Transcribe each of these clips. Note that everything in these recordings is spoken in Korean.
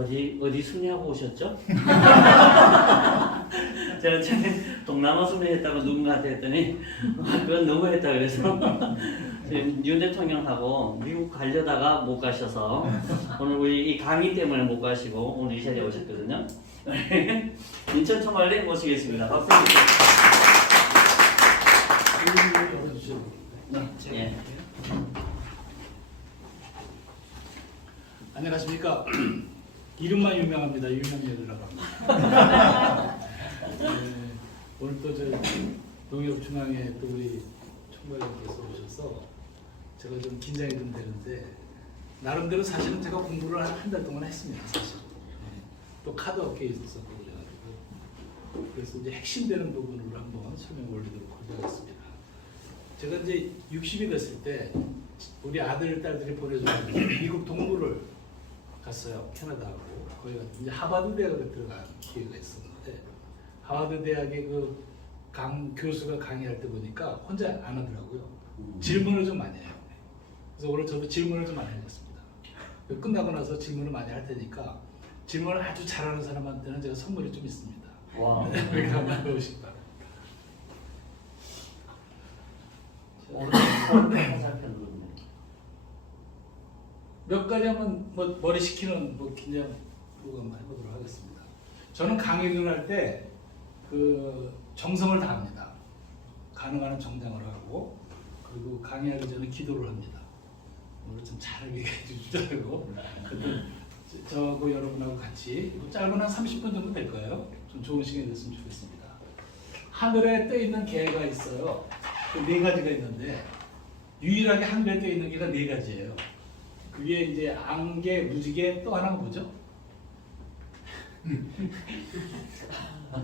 어디 순회하고 오셨죠? 제가 처음에 동남아 순회했다고 누군가한테 했더니 그건 너무했다 그래서 지금 윤 대통령하고 미국 가려다가 못 가셔서 오늘 우리 이 강의 때문에 못 가시고 오늘 이 자리에 오셨거든요. 인천 총괄님 모시겠습니다. 박수 주세요. 네. 안녕하십니까. 이름만 유명합니다. 유명녀들라고 합니다. 오늘 또 저 농협중앙에 또 우리 총괄님께서 오셔서 제가 좀 긴장이 좀 되는데 나름대로 사실은 제가 공부를 한 달 동안 했습니다. 사실. 또 카드 업계에 있었고 그래가지고 그래서 이제 핵심되는 부분을 한번 설명 올리도록 하겠습니다. 제가 이제 60이 됐을 때 우리 아들 딸들이 보내줘서 미국 동부를 갔어요. 캐나다하고 거기가 이제 하버드 대학에 들어간 기회가 있었는데 하버드 대학의 그 교수가 강의할 때 보니까 혼자 안 하더라고요. 질문을 좀 많이 해요. 그래서 오늘 저도 질문을 좀 많이 하겠습니다. 끝나고 나서 질문을 많이 할 테니까 질문을 아주 잘하는 사람한테는 제가 선물이 좀 있습니다. 와. 그렇게 한번 해보시기 바랍니다. 오늘 살펴보는데. 몇 가지 한번 머리 식히는 긴장 한번 해보도록 하겠습니다. 저는 강의를 할 때 그 정성을 다합니다. 가능한 한 정장을 하고 그리고 강의하기 전에 기도를 합니다. 오늘 좀 잘하게 해주시라고. 저하고 여러분하고 같이 짧은 한 30분 정도 될 거예요. 좀 좋은 시간이 됐으면 좋겠습니다. 하늘에 떠 있는 개가 있어요. 그 네 가지가 있는데 유일하게 하늘에 떠 있는 개가 네 가지예요. 그게 이제 안개, 무지개, 또 하나가 뭐죠?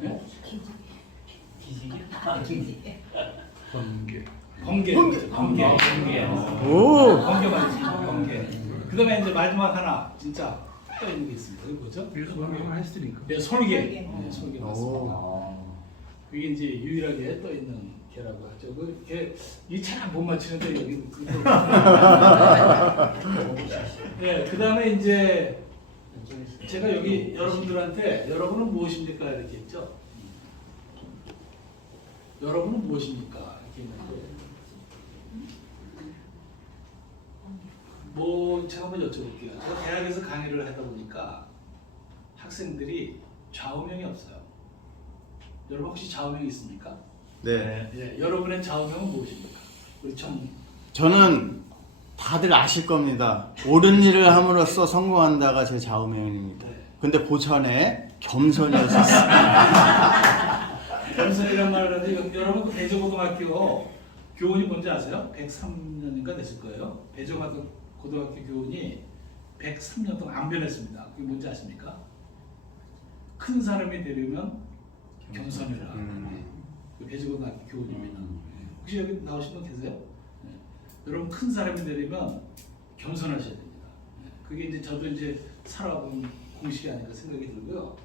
네? 기지개? 번개. 번개. 오. 번개 맞습니다. 번개. 그다음에 이제 마지막 하나 진짜 떠 있는 게 있습니다. 그게 뭐죠? 했으니까. 네, 솔개. 네, 솔개 맞습니다. 오. 그게 이제 유일하게 떠 있는 개라고 하죠. 이 잘 못 맞히는데 여기. 네, 그다음에 이제 제가 여기 여러분들한테 여러분은 무엇입니까 이렇게 했죠. 여러분은 무엇입니까 이렇게 했는데 제가 한번 여쭤볼게요. 제가 대학에서 강의를 하다 보니까 학생들이 좌우명이 없어요. 여러분 혹시 좌우명이 있습니까? 네. 네, 여러분의 좌우명은 무엇입니까? 우리 저는 다들 아실 겁니다. 옳은 일을 함으로써 성공한다가 제 좌우명입니다. 네. 근데 고전에 겸손이었어요. 겸손이란 말을 하는데 여러분 그 배조고등학교 교원이 뭔지 아세요? 103년인가 됐을 거예요. 배조고등학교 교원이 103년 동안 안 변했습니다. 그게 뭔지 아십니까? 큰 사람이 되려면 겸손해라. 그 배조고등학교 교원입니다. 혹시 여기 나오신 분 계세요? 네. 여러분 큰 사람이 되려면 겸손하셔야 됩니다. 네. 그게 이제 저도 이제 살아본 공식이 아닐까 생각이 들고요.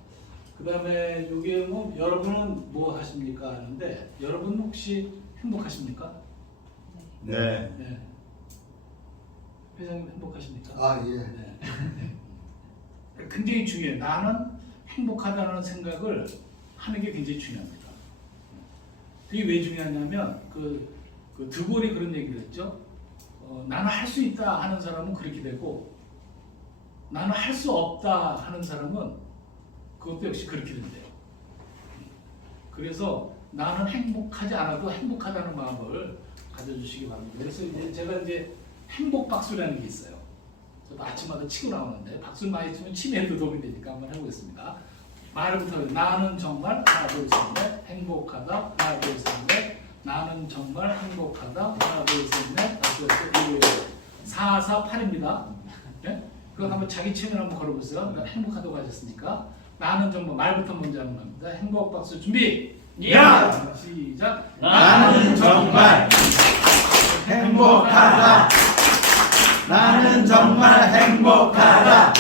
그 다음에 여기 뭐 여러분은 뭐 하십니까 하는데 여러분 혹시 행복하십니까? 네. 네. 회장님 행복하십니까? 아 예. 네. 굉장히 중요해요. 나는 행복하다는 생각을 하는 게 굉장히 중요합니다. 그게 왜 중요하냐면 그 드골이 그런 얘기를 했죠. 나는 할 수 있다 하는 사람은 그렇게 되고 나는 할 수 없다 하는 사람은 그것도 역시 그렇게 된대요. 그래서 나는 행복하지 않아도 행복하다는 마음을 가져주시기 바랍니다. 그래서 이제 제가 이제 행복 박수라는 게 있어요. 저도 아침마다 치고 나오는데 박수를 많이 치면 치매에도 도움이 되니까 한번 해보겠습니다. 말부터 나는 정말 하나 둘 셋 넷 행복하다 하나 둘 셋 넷 나는 정말 행복하다 하나 둘 셋 넷 다섯 여섯 일곱 4, 4, 8입니다. 네? 그거 한번 자기 체면 한번 걸어보세요. 행복하다고 하셨으니까 나는 정말 말부터 먼저 하는 겁니다. 행복 박수 준비. 야! 시작. 나는 정말 행복하다. 나는 정말 행복하다.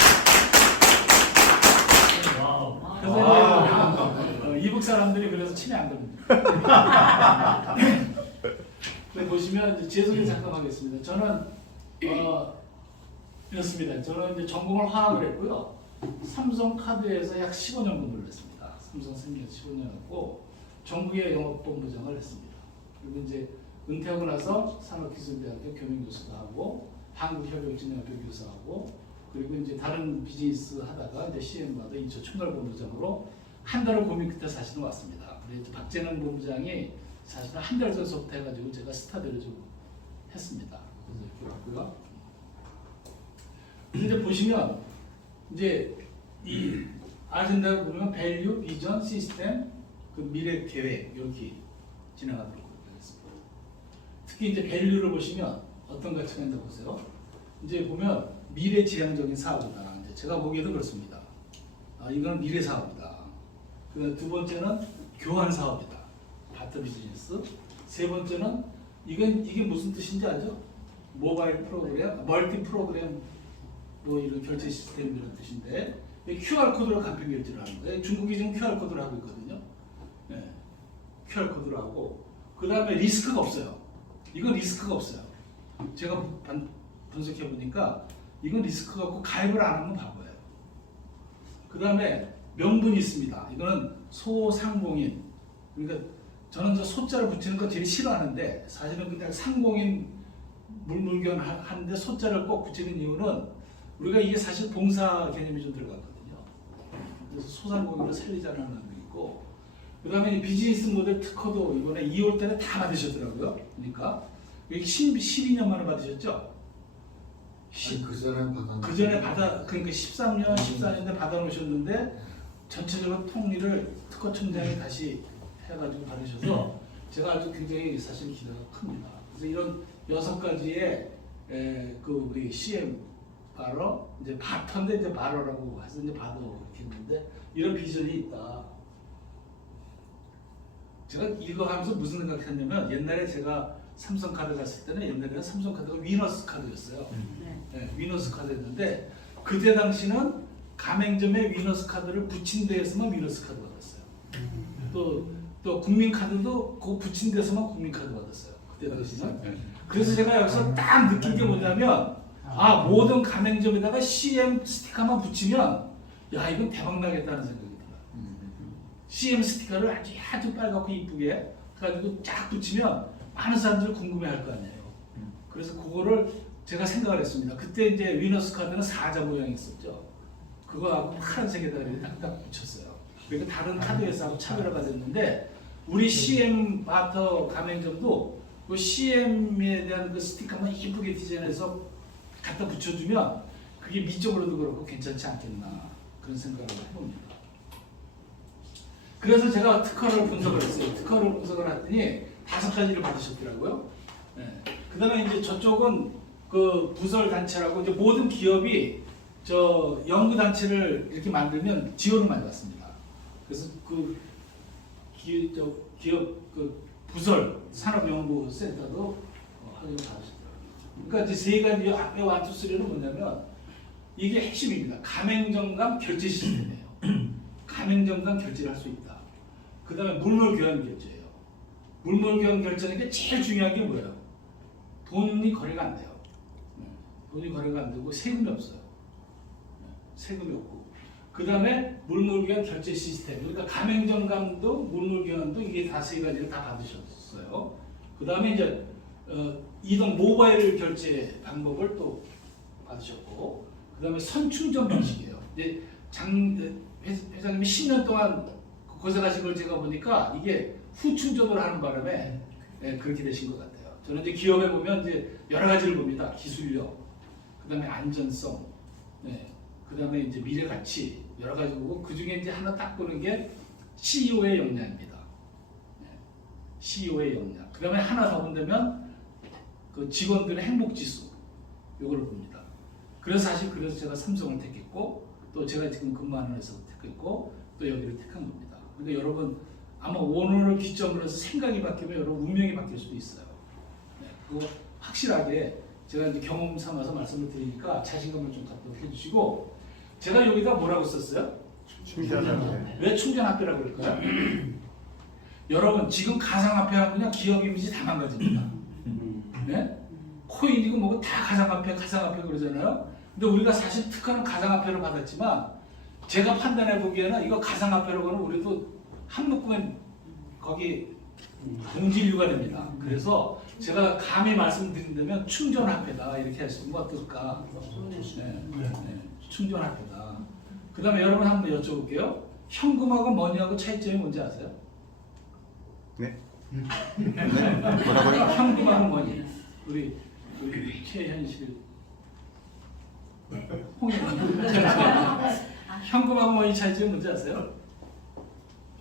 그래서 이북 사람들이 그래서 치매 안 겁니다. 근데 보시면 이제 제 소개 잠깐 하겠습니다. 저는 이렇습니다. 저는 이제 전공을 화학을 했고요. 삼성카드에서 약 15년 근무를 했습니다. 삼성생명에서 15년 했고 전국의 영업본부장을 했습니다. 그리고 이제 은퇴하고 나서 산업기술대학교 교명교수도 하고 한국협력진흥학교 교수하고 그리고 이제 다른 비즈니스 하다가 이제 CM 받아 인천 총괄본부장으로 한 달을 고민 끝에 사실은 왔습니다. 그래서 박재능 본부장이 사실은 한 달 전서부터 해가지고 제가 스타들을 좀 했습니다. 그래서 이렇게 왔고요. 근데 보시면 이제 이 아젠다를 보면 밸류, 비전, 시스템, 그 미래 계획 이렇게 진행하도록 하겠습니다. 특히 이제 밸류를 보시면 어떤 가치가 있는지 보세요. 이제 보면 미래 지향적인 사업이다. 이제 제가 보기에도 그렇습니다. 이건 미래 사업이다. 그 두 번째는 교환 사업이다. 바터 비즈니스. 세 번째는 이게 무슨 뜻인지 알죠? 모바일 프로그램, 멀티 프로그램 뭐 이런 결제 시스템 이런 뜻인데 QR 코드로 간편 결제를 하는 거예요. 중국이 지금 QR 코드를 하고 있거든요. 네. QR 코드로 하고 그 다음에 리스크가 없어요. 이건 리스크가 없어요. 제가 분석해 보니까 이건 리스크가 없고 가입을 안 하면 바보예요. 그 다음에 명분이 있습니다. 이거는 소상공인. 그러니까 저는 저 소자를 붙이는 거 제일 싫어하는데 사실은 그냥 상공인 물물견 하는데 소자를 꼭 붙이는 이유는 우리가 이게 사실 봉사 개념이 좀 들어갔거든요. 그래서 소상공인을 살리자는 의미가 있고 그 다음에 비즈니스 모델 특허도 이번에 2월 달에 다 받으셨더라고요. 그러니까 여기 12년 만에 받으셨죠? 그 전에 받았는데. 그 전에 그러니까 13년, 14년에 받아놓으셨는데 전체적으로 통리를 특허청장이 다시 해가지고 받으셔서 제가 아주 굉장히 사실 기대가 큽니다. 그래서 이런 6가지의 그 우리 CM 바로 이제 바터인데 이제 바로라고 해서 이제 바로 이렇게 했는데 이런 비전이 있다. 제가 이거 하면서 무슨 생각했냐면 옛날에 제가 삼성카드 갔을 때는 옛날에는 삼성카드가 위너스 카드였어요. 네, 위너스 카드였는데 그때 당시는 가맹점에 위너스 카드를 붙인 데에서만 위너스 카드 받았어요. 또 국민카드도 그 붙인 데서만 국민카드 받았어요. 그때 당시는. 그래서 제가 여기서 딱 느낀 게 뭐냐면 모든 가맹점에다가 CM 스티커만 붙이면 야 이건 대박 나겠다는 생각이 들어요. CM 스티커를 아주 빨갛고 이쁘게 해가지고 쫙 붙이면 많은 사람들이 궁금해할 거 아니에요. 그래서 그거를 제가 생각을 했습니다. 그때 이제 위너스 카드는 사자 모양이 있었죠. 그거하고 파란색에다 이렇게 딱딱 붙였어요. 그러니까 다른 카드 회사하고 차별화가 됐는데 우리 CM 바터 가맹점도 그 CM에 대한 그 스티커만 이쁘게 디자인해서 갖다 붙여주면 그게 미적으로도 그렇고 괜찮지 않겠나 그런 생각을 해봅니다. 그래서 제가 특허를 분석을 했어요. 특허를 분석을 했더니 5가지를 받으셨더라고요. 네. 그 다음에 이제 저쪽은 그 부설 단체라고 이제 모든 기업이 저 연구 단체를 이렇게 만들면 지원을 많이 받습니다. 그래서 그 기업 그 부설 산업연구센터도 확인을 받으셨더라고요. 그러니까 이제 3가지 앞에 1, 2, 3는 뭐냐면 이게 핵심입니다. 가맹점 결제 시스템이에요. 가맹점 결제를 할 수 있다. 그 다음에 물물 교환 결제예요. 물물 교환 결제는 게 제일 중요한 게 뭐예요? 돈이 거래가 안 돼요. 돈이 거래가 안 되고 세금이 없어요. 세금이 없고. 그 다음에 물물 교환 결제 시스템. 그러니까 가맹점감도 물물 교환도 이게 다 3가지를 다 받으셨어요. 그 다음에 이제 이동 모바일 결제 방법을 또 받으셨고, 그 다음에 선충전 방식이에요. 이제 회장님이 10년 동안 고생하신 걸 제가 보니까 이게 후충전으로 하는 바람에 그렇게 되신 것 같아요. 저는 이제 기업에 보면 이제 여러 가지를 봅니다. 기술력, 그 다음에 안전성, 그 다음에 이제 미래 가치 여러 가지 보고 그 중에 이제 하나 딱 보는 게 CEO의 역량입니다. CEO의 역량. 그 다음에 하나 더 본다면 그 직원들의 행복 지수 이거를 봅니다. 그래서 제가 삼성을 택했고 또 제가 지금 근무하는 회사도 택했고 또 여기를 택한 겁니다. 근데 여러분 아마 오늘을 기점으로 해서 생각이 바뀌면 여러분 운명이 바뀔 수도 있어요. 그거 확실하게 제가 이제 경험 삼아서 말씀을 드리니까 자신감을 좀 갖도록 해주시고 제가 여기다 뭐라고 썼어요? 충전합회. 왜 충전합회라고 그럴까요? 여러분 지금 가상화폐 하면 그냥 기업 이미지 다 망가집니다. 네? 코인이고 뭐고 다 가상화폐 그러잖아요. 근데 우리가 사실 특허는 가상화폐로 받았지만 제가 판단해 보기에는 이거 가상화폐라고는 우리도 한 묶으면 거기 동질류가 됩니다. 그래서 제가 감히 말씀드린다면 충전화폐다 이렇게 하시는 거 어떨까? 충전화폐다. 그 다음에 여러분 한번 여쭤볼게요. 현금하고 머니하고 차이점이 뭔지 아세요? 네. 뭐라고요? 현금하고 머니. 우리 최현실 현금하고 머니 차이점이 뭔지 아세요?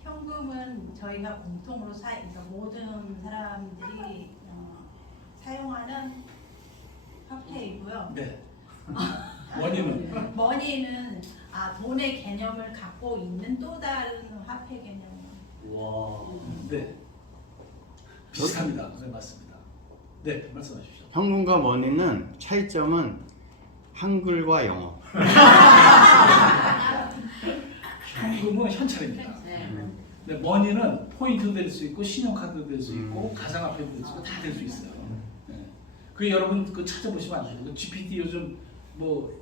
현금은 저희가 공통으로 그러니까 모든 사람들이 사용하는 화폐이고요. 네. 머니는 머니는 돈의 개념을 갖고 있는 또 다른 화폐 개념이에요. 와. 네. 비슷합니다. 네, 맞습니다. 네, 말씀하십시오. 현금과 머니는 차이점은 한글과 영어. 현금은 현찰입니다. 네, 머니는 포인트도 될 수 있고 신용카드도 될 수 있고 가상화폐도 될 수 있고 다 될 수 있어요. 네. 그 여러분 그 찾아보시면 안 돼요. 그 GPT 요즘 뭐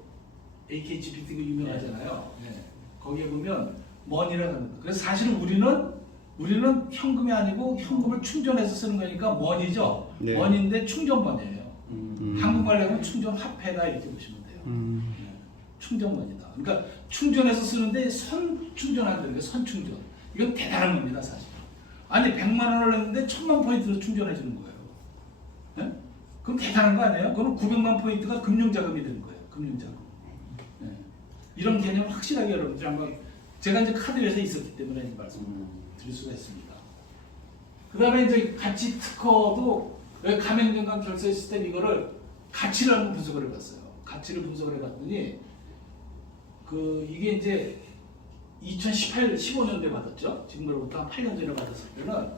AK GPT가 유명하잖아요. 네. 거기에 보면 머니라고 합니다. 그래서 사실은 우리는 현금이 아니고 현금을 충전해서 쓰는 거니까 머니죠. 네. 머니인데 충전머니예요. 음. 한국말로 하면 충전화폐다 이렇게 보시면 돼요. 네. 충전머니다. 그러니까 충전해서 쓰는데 선 충전한다는 게 선충전. 이건 대단한 겁니다, 사실. 아니 100만 원을 냈는데 1000만 포인트로 충전해 주는 거예요. 네? 그럼 대단한 거 아니에요? 그럼 900만 포인트가 금융자금이 되는 거예요. 금융자금. 네. 이런 개념을 확실하게 여러분들이 한번 제가 이제 카드 회사에 있었기 때문에 이 말씀 드릴 수가 있습니다. 그 다음에 이제 가치 특허도 가맹점과 결제 시스템 이거를 가치를 한번 분석을 해봤어요. 가치를 분석을 해봤더니 이게 이제 15년도에 받았죠. 지금으로부터 한 8년 전에 받았을 때는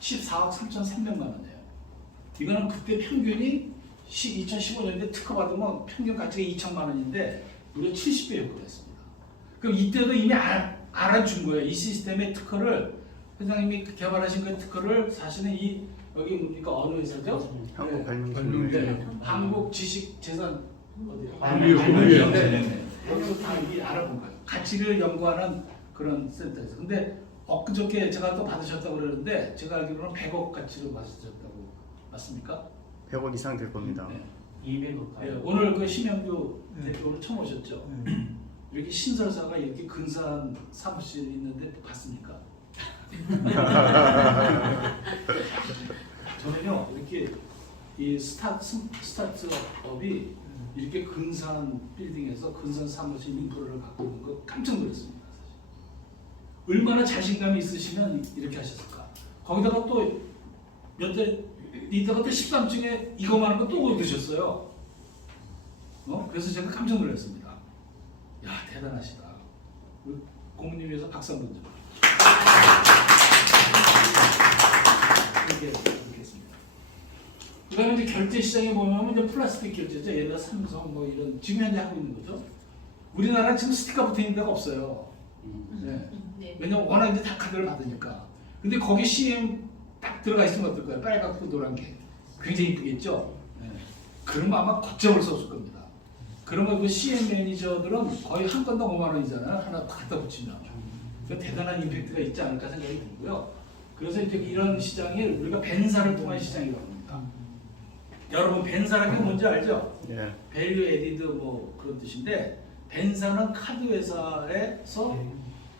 14억 3,300만 원이에요. 이거는 그때 평균이 2015년도에 특허 받으면 평균 가치가 2천만 원인데 무려 70배 효과가 했습니다. 그럼 이때도 이미 알아준 거예요. 이 시스템의 특허를 회장님이 개발하신 그 특허를 사실은 여기 뭡니까 어느 회사죠? 한국 발명품. 네. 한국 지식재산 어디요? 발명기업. 네. 여기서 다 이게 알아본 거예요. 가치를 연구하는 그런 센터에서. 근데 엊그저께 제가 또 받으셨다고 그러는데 제가 알기로는 100억 가치로 받으셨다고 맞습니까? 100억 이상 될 겁니다. 네. 200억 네. 가요. 오늘 그 심영규 대표로 처음 오셨죠? 이렇게 신설사가 이렇게 근사한 사무실이 있는데 봤습니까? 저는요 이렇게 이 스타트업이 이렇게 근사한 빌딩에서 근사한 사무실 인프라를 갖고 있는 거 깜짝 놀랐습니다. 사실. 얼마나 자신감이 있으시면 이렇게 하셨을까? 거기다가 또 몇 달 있다가 또 13층에 이거만 하고 또 얻으셨어요. 그래서 제가 깜짝 놀랐습니다. 야 대단하시다. 고모님 위해서 박수 한번 좀. 이렇게 했습니다. 그다음에 이제 결제 시장에 보면 이제 플라스틱 결제죠. 예를 들어 삼성 뭐 이런 지금 현재 하고 있는 거죠. 우리나라 지금 스티커 붙어 있는 데가 없어요. 네. 네. 왜냐면 워낙 이제 다 카드를 받으니까. 근데 거기 CM 딱 들어가 있으면 어떨까요? 빨갛고 노란 게 굉장히 이쁘겠죠. 네. 그러면 아마 걷잡을 썼을 겁니다. 그러면 그 CM 매니저들은 거의 한 건당 5만 원이잖아요. 하나 갖다 붙이면. 그 대단한 임팩트가 있지 않을까 생각이 들고요. 그래서 이제 이런 시장이 우리가 벤사를 통한 시장이라고 합니다. 여러분 벤사라는 게 뭔지 알죠? 예. 밸류 에디드 뭐 그런 뜻인데 벤사는 카드 회사에서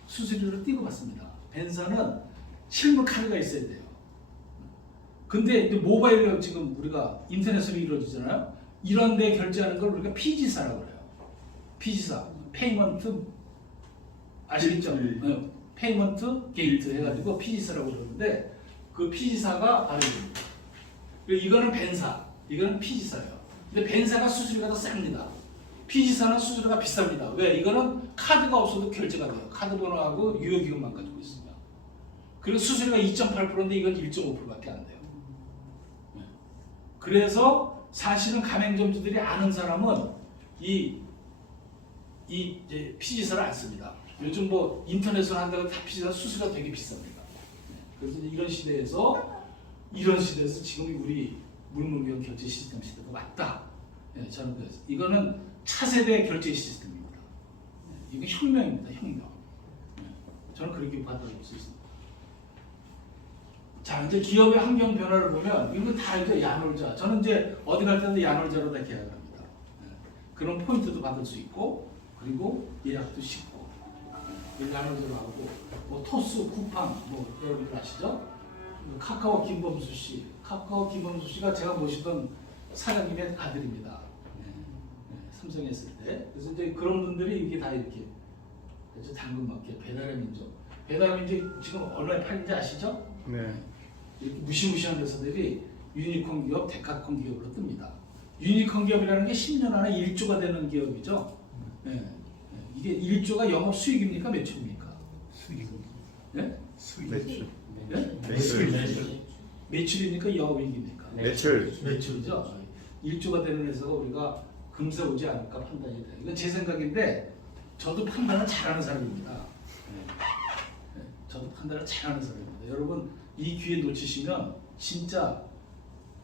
수수료를 띄고 받습니다. 벤사는 실물 카드가 있어야 돼요. 근데 이제 모바일로 지금 우리가 인터넷으로 이루어지잖아요. 이런 데 결제하는 걸 우리가 피지사라고 그래요. 피지사, 페이먼트 아시겠죠? 네. 페이먼트 게이트 해가지고 피지사라고 그러는데 그 피지사가 바로 이겁니다. 이거는 벤사, 이거는 피지사예요. 근데 벤사가 수수료가 더 쌉니다. 피지사는 수수료가 비쌉니다. 왜? 이거는 카드가 없어도 결제가 돼요. 카드 번호하고 유효기간만 가지고 있습니다. 그리고 수수료가 2.8%인데 이건 1.5%밖에 안 돼요. 그래서 사실은 가맹점주들이 아는 사람은 이 이제 피지사를 안 씁니다. 요즘 뭐 인터넷으로 한다고 다 피지사 수수료가 되게 비쌉니다. 그래서 이런 시대에서 지금 우리 물물경 결제 시스템 시대가 맞다. 네, 저는 그래서 이거는 차세대 결제 시스템입니다. 이게 혁명입니다. 혁명. 저는 그렇게 받아들일 수 있습니다. 자, 이제 기업의 환경 변화를 보면 이거 다 이제 야놀자. 저는 이제 어디 갈 때도 야놀자로 다 계약을 합니다. 그런 포인트도 받을 수 있고, 그리고 예약도 쉽고, 야놀자로 하고, 뭐 토스, 쿠팡, 뭐 여러분들 아시죠? 카카오 김범수 씨, 카카오 김범수 씨가 제가 모시던 사장님의 아들입니다. 삼성에 있을 때. 그래서 이제 그런 분들이 이게 다 이렇게 그래서 당근마켓, 배달의 민족. 배달의 민족 지금 얼마에 팔린지 아시죠? 네. 이렇게 무시무시한 회사들이 유니콘 기업, 데카콘 기업으로 뜹니다. 유니콘 기업이라는 게 10년 안에 1조가 되는 기업이죠. 네. 이게 1조가 영업 수익입니까? 매출입니까? 수익입니다. 네? 매출. 네? 매출. 매출입니까? 영업이익입니까? 매출. 매출이죠. 1조가 되는 회사가 우리가 금세 오지 않을까 판단이 돼요. 이건 제 생각인데 저도 판단을 잘하는 사람입니다. 저도 판단을 잘하는 사람입니다. 여러분 이 기회 놓치시면 진짜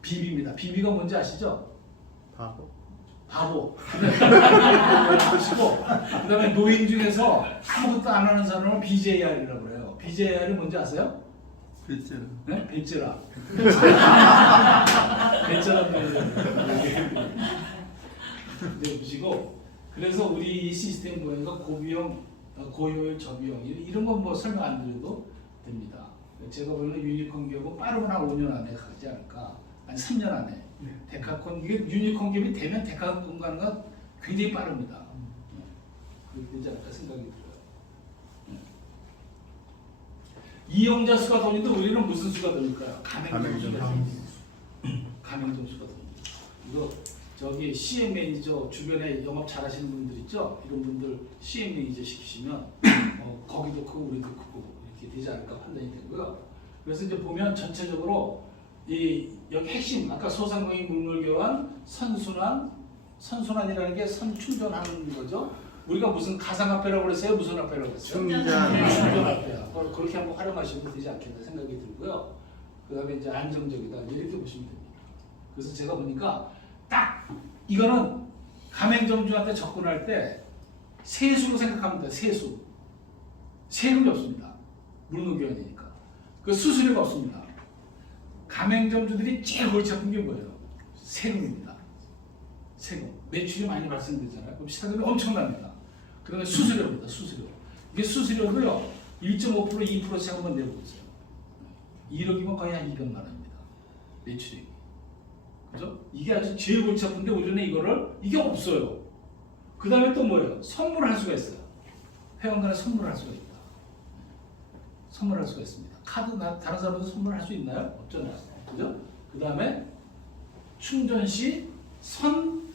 비비입니다. 비비가 뭔지 아시죠? 바보. 바보. 보시고 그다음에 노인 중에서 아무것도 안 하는 사람은 BJR이라고 그래요. BJR이 뭔지 아세요? 글쎄요. 네? 벤츠라. 벤츠라 네, 보시고 그래서 우리 이 시스템 보니까 고비용, 고효율, 저비용 이런 건 뭐 설명 안 드려도 됩니다. 제가 보는 유니콘 기업은 빠르면 한 5년 안에 가지 않을까, 아니 3년 안에. 데카콘 이게 유니콘 기업이 되면 데카콘 가는 건 굉장히 빠릅니다. 그렇게 되지 않을까 생각이 들어요. 이용자 수가 더니도 우리는 무슨 수가 더니까요? 가맹점 수가 더니까. 가맹점 수가 더니까. 이거 저기 CM 매니저 주변에 영업 잘하시는 분들 있죠? 이런 분들 CM 매니저 시키시면 거기도 크고 우리도 크고 이렇게 되지 않을까 판단이 되고요. 그래서 이제 보면 전체적으로 이 여기 핵심 아까 소상공인 물물교환, 선순환이라는 게 선 충전하는 거죠. 우리가 무슨 가상화폐라고 그랬어요? 무슨 화폐라고 그랬어요? 충전화폐야. 그렇게 한번 활용하시면 되지 않겠나 생각이 들고요. 그다음에 이제 안정적이다 이렇게 보시면 됩니다. 그래서 제가 보니까 딱 이거는 가맹점주한테 접근할 때 세수로 생각하면 돼요. 세수. 세금이 없습니다. 물물교환이니까. 그 수수료가 없습니다. 가맹점주들이 제일 골치 아픈 게 뭐예요? 세금입니다. 세금. 매출이 많이 발생되잖아요. 그럼 세금이 엄청납니다. 그 다음에 수수료입니다. 수수료. 이게 수수료도요. 1.5% 2%씩 한번 내고 있어요. 1억이면 거의 한 200만 원입니다. 매출이. 그죠? 이게 아주 제일 골치 아픈데 우리는 이거를 이게 없어요. 그 다음에 또 뭐예요? 선물을 할 수가 있어요. 회원간에 선물을 할 수가 있다. 선물할 수가 있습니다. 카드 다른 사람도 선물할 수 있나요? 없잖아요. 그죠? 그 다음에 충전 시 선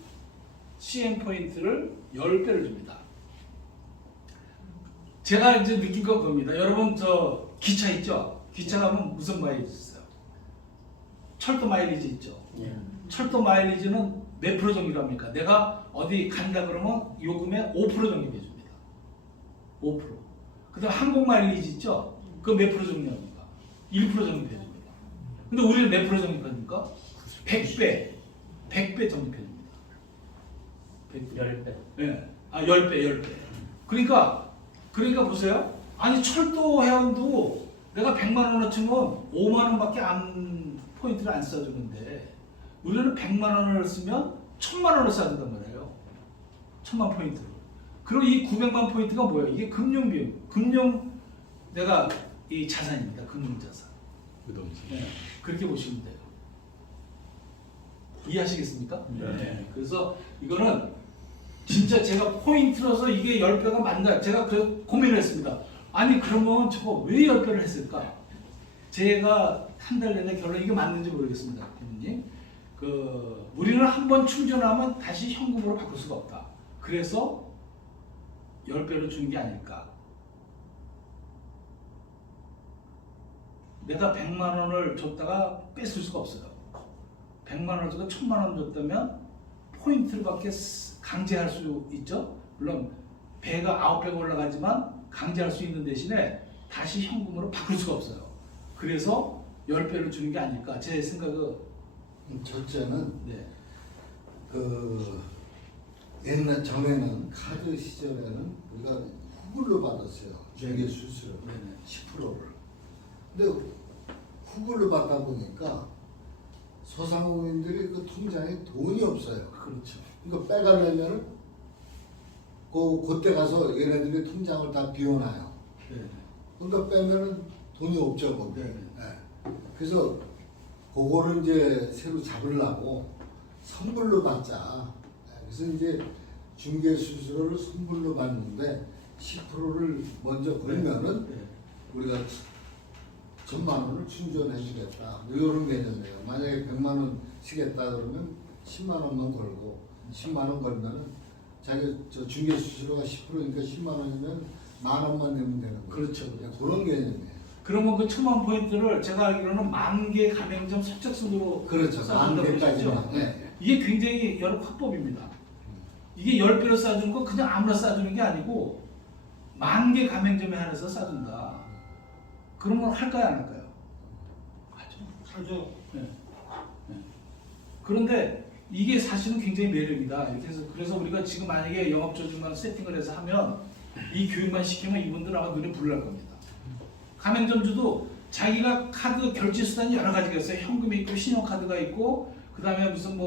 CM 포인트를 10배를 줍니다. 제가 이제 느낀 건 겁니다. 여러분 저 기차 있죠? 기차 가면 무슨 마일리지 있어요? 철도 마일리지 있죠? 철도 마일리지는 몇 프로 정리랍니까? 내가 어디 간다 그러면 요금의 5% 정립해 줍니다. 5%. 그 다음 항공 마일리지 있죠? 그거 몇 프로 정립합니까? 1% 정립해 줍니다. 근데 우리는 몇 프로 정립합니까? 100배. 100배 정립해 줍니다. 10배. 예. 아, 10배. 그러니까 보세요. 아니, 철도 회원도 내가 100만 원을 치면 5만 원밖에 포인트를 안 써주는데 우리는 100만 원을 쓰면 1000만 원을 써준단 말이에요. 1000만 포인트를. 그리고 이 900만 포인트가 뭐예요? 이게 금융 비용. 내가 이 자산입니다. 금융 자산. 네, 그렇게 보시면 돼요. 이해하시겠습니까? 네. 그래서 이거는 진짜 제가 포인트로서 이게 10배가 맞나? 제가 그 고민을 했습니다. 아니 그러면 저거 왜 10배를 했을까? 제가 한 달 내내 결론 이게 맞는지 모르겠습니다. 대표님. 우리는 한 번 충전하면 다시 현금으로 바꿀 수가 없다. 그래서 10배로 주는 게 아닐까. 내가 100만 원을 줬다가 뺏을 수가 없어요. 100만 원을 줬다가 1000만 원 줬다면 포인트를 밖에 강제할 수 있죠. 물론 배가 9배가 올라가지만 강제할 수 있는 대신에 다시 현금으로 바꿀 수가 없어요. 그래서 10배를 주는 게 아닐까. 제 생각은 첫째는 네. 옛날 전에는 카드 시절에는 우리가 후불로 받았어요. 중개 수수료 네네. 10%를. 근데 후불로 받다 보니까 소상공인들이 그 통장에 돈이 없어요. 그렇죠. 그러니까 빼가려면은 그때 가서 얘네들이 통장을 다 비워놔요. 네. 그러니까 빼면은 돈이 없죠 거기. 네. 예. 그래서 그거를 이제 새로 잡으려고 선불로 받자. 예. 그래서 이제 중개 수수료를 선불로 받는데 10%를 먼저 걸면은 네. 우리가 1,000만 원을 충전해 주겠다. 이런 개념이에요. 만약에 100만 원 쓰겠다 그러면 10만 원만 걸고 10만 원 걸면은 자기 저 중개 수수료가 10%니까 10만 원이면 10,000원만 내면 되는 거죠. 그렇죠. 그냥 그런 개념이에요. 그러면 그 1,000만 포인트를 제가 알기로는 10,000개 가맹점 선착순으로 그렇죠. 쌓아준다고 10,000개까지만. 그러셨죠? 네. 이게 굉장히 여러 화법입니다. 이게 10배로 쌓아주는 거 그냥 아무나 쌓아주는 게 아니고 10,000개 가맹점에 한해서 쌓아준다. 그러면 할까요 안 할까요? 하죠. 네. 네. 그런데 이게 사실은 굉장히 매력이다. 이렇게 해서 그래서 우리가 지금 만약에 영업조직만 세팅을 해서 하면 이 교육만 시키면 이분들 아마 눈에 불날 겁니다. 가맹점주도 자기가 카드 결제 수단이 여러 가지가 있어요. 현금이 있고 신용카드가 있고 그다음에 무슨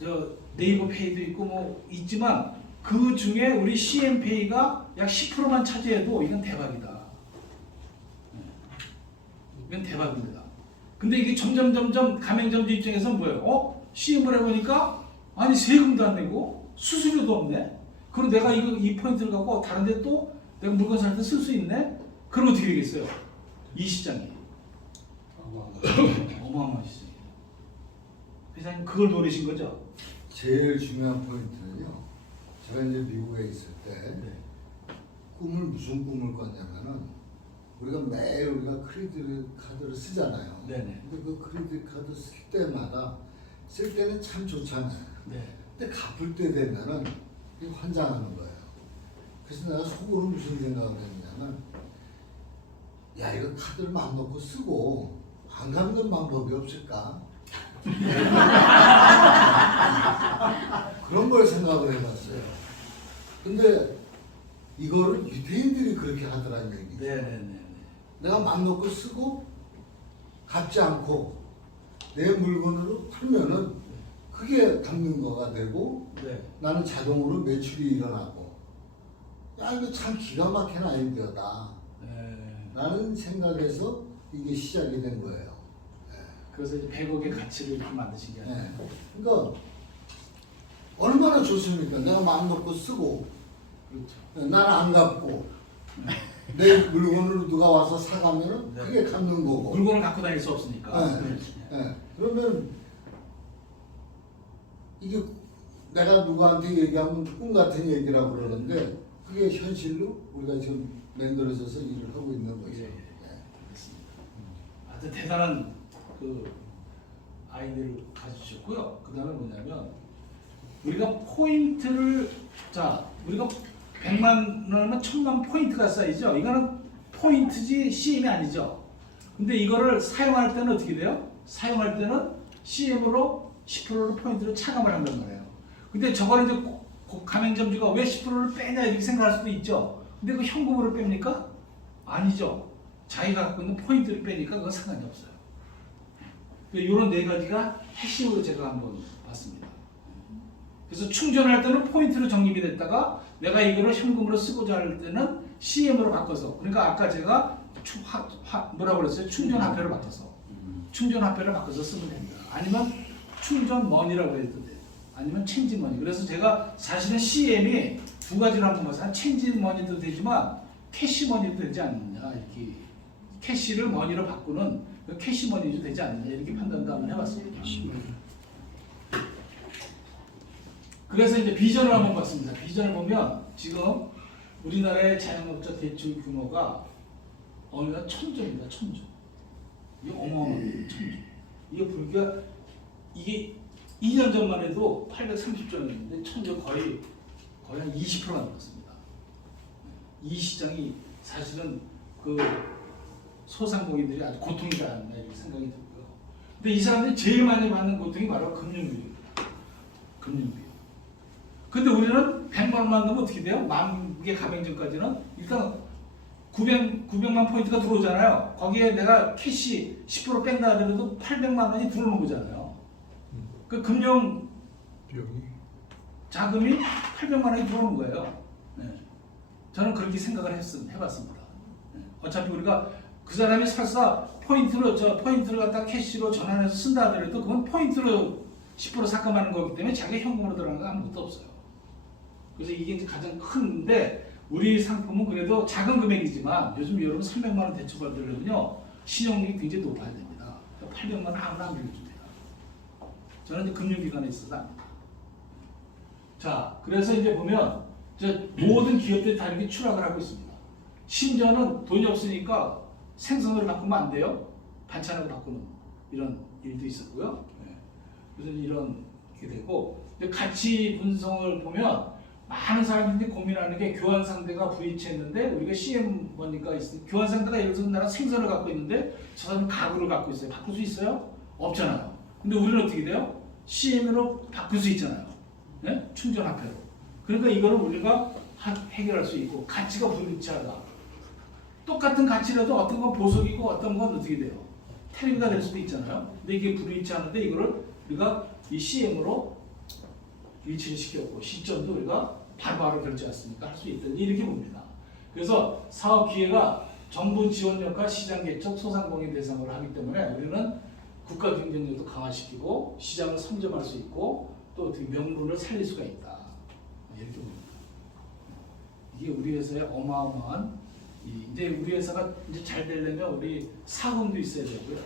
저 네이버 페이도 있고 뭐 있지만 그 중에 우리 CM페이가 약 10%만 차지해도 이건 대박이다. 이건 대박입니다. 근데 이게 점점 가맹점주 입장에서는 뭐예요? CM을 해보니까 아니 세금도 안 내고 수수료도 없네. 그럼 내가 이 포인트를 갖고 다른데 또 내가 물건 살 때 쓸 수 있네. 그럼 어떻게 되겠어요? 이 시장이 어마어마한 시장이에요. 회장님 그걸 노리신 거죠? 제일 중요한 포인트는요. 제가 이제 미국에 있을 때 꿈을 무슨 꿈을 꿨냐면은 우리가 매일 우리가 크레딧 카드를 쓰잖아요. 네네. 근데 그 크레딧 카드 쓸 때마다 쓸 때는 참 좋잖아요. 네. 근데 갚을 때 되면은 환장하는 거예요. 그래서 내가 속으로 무슨 생각을 했냐면, 야 이거 카드를 마음 놓고 쓰고 안 갚는 방법이 없을까? 그런 걸 생각을 해봤어요. 근데 이거를 유대인들이 그렇게 하더라는 얘기죠. 네네네. 내가 마음 놓고 쓰고 갚지 않고 내 물건으로 팔면은 그게 갚는 거가 되고 네. 나는 자동으로 매출이 일어나고 야 이거 참 기가 막힌 아이디어다 네. 라는 생각에서 이게 시작이 된 거예요. 그래서 이제 100억의 가치를 이렇게 만드신 게 아니에요. 네. 그러니까 얼마나 좋습니까? 내가 마음 놓고 쓰고 그렇죠. 나는 안 갚고 내 물건으로 누가 와서 사가면은 네. 그게 갚는 거고. 물건을 갖고 다닐 수 없으니까. 네. 네. 그러면 이게 내가 누구한테 얘기하면 꿈 같은 얘기라고 그러는데 그게 현실로 우리가 지금 만들어져서 일을 하고 있는 거죠. 예, 예. 네. 아주 대단한 그 아이디어를 가지셨고요. 그 다음에 뭐냐면 우리가 포인트를 우리가 100만 원이면 1,000만 포인트가 쌓이죠. 이거는 포인트지 CM이 아니죠. 근데 이거를 사용할 때는 어떻게 돼요? 사용할 때는 CM으로 10%를 포인트로 차감을 한단 말이에요. 근데 저거는 이제 가맹점주가 왜 10%를 빼냐 이렇게 생각할 수도 있죠. 근데 그 현금으로 뺍니까? 아니죠. 자기가 갖고 있는 포인트를 빼니까 그건 상관이 없어요. 이런 네 가지가 핵심으로 제가 한번 봤습니다. 그래서 충전할 때는 포인트로 적립이 됐다가 내가 이거를 현금으로 쓰고자 할 때는 CM으로 바꿔서 그러니까 아까 제가 뭐라고 그랬어요? 충전화폐로 바꿔서 충전화폐를 바꿔서 쓰면 됩니다. 아니면 충전머니라고 해도 돼요. 아니면 체인지머니. 그래서 제가 사실은 CM이 두 가지로 한번 봐서 체인지머니도 되지만 캐시머니도 되지 않느냐 이렇게 캐시를 머니로 바꾸는 캐시머니도 되지 않느냐 이렇게 판단도 한번 해봤습니다. 그래서 이제 비전을 한번 봤습니다. 비전을 보면 지금 우리나라의 자영업자 대출 규모가 어느 날 1,000조입니다. 1,000조. 이게 어마어마합니다. 1,000조. 이게 불과 이게 2년 전만 해도 830조였는데 1,000조 거의 한 20%가 넘었습니다. 이 시장이 사실은 그 소상공인들이 아주 고통이다 않나 이렇게 생각이 들고요. 근데 이 사람들이 제일 많이 받는 고통이 바로 금융비입니다. 금융비. 근데 우리는 100만 원만 넣으면 어떻게 돼요? 만 개 가맹점까지는 일단 900만 포인트가 들어오잖아요. 거기에 내가 캐시 10% 뺀다 하더라도 800만 원이 들어오는 거잖아요. 그 금융 자금이 800만 원이 들어오는 거예요. 네. 저는 그렇게 생각을 해봤습니다. 네. 어차피 우리가 그 사람이 설사 포인트를 갖다 캐시로 전환해서 쓴다 하더라도 그건 포인트로 10% 삭감하는 거기 때문에 자기 현금으로 들어가는 거 아무것도 없어요. 그래서 이게 이제 가장 큰데 우리 상품은 그래도 작은 금액이지만 요즘 여러분 300만 원 대출 받으려면요 신용률이 굉장히 높아야 됩니다. 800만 원 아무나 안 빌려줍니다. 저는 이제 금융기관에 있어서 압니다. 자, 그래서 이제 보면 모든 기업들이 다 이렇게 추락을 하고 있습니다. 심지어는 돈이 없으니까 생선으로 바꾸면 안 돼요. 반찬으로 바꾸는 이런 일도 있었고요. 네. 그래서 이런 게 되고 가치 분석을 보면 많은 사람들이 고민하는 게 교환 상대가 V치했는데 우리가 CM 보니까 교환 상대가 예를 들어서 나는 생선을 갖고 있는데 저 사람은 가구를 갖고 있어요. 바꿀 수 있어요? 없잖아요. 근데 우리는 어떻게 돼요? CM으로 바꿀 수 있잖아요. 네? 충전화폐로. 그러니까 이거를 우리가 해결할 수 있고 가치가 불일치하다. 똑같은 가치라도 어떤 건 보석이고 어떤 건 어떻게 돼요? 텔레비가 될 수도 있잖아요. 근데 이게 불일치하는데 이거를 우리가 이 CM으로 일치를 시켰고 시점도 우리가 바로바로 결제할 수 있으니까 할 수 있다. 이렇게 봅니다. 그래서 사업 기회가 정부 지원력과 시장 개척 소상공인 대상으로 하기 때문에 우리는 국가 경쟁력도 강화시키고 시장을 선점할 수 있고 또 어떻게 명분을 살릴 수가 있다. 이렇게 봅니다. 이게 우리 회사의 어마어마한 이제 우리 회사가 이제 잘 되려면 우리 사금도 있어야 되고요.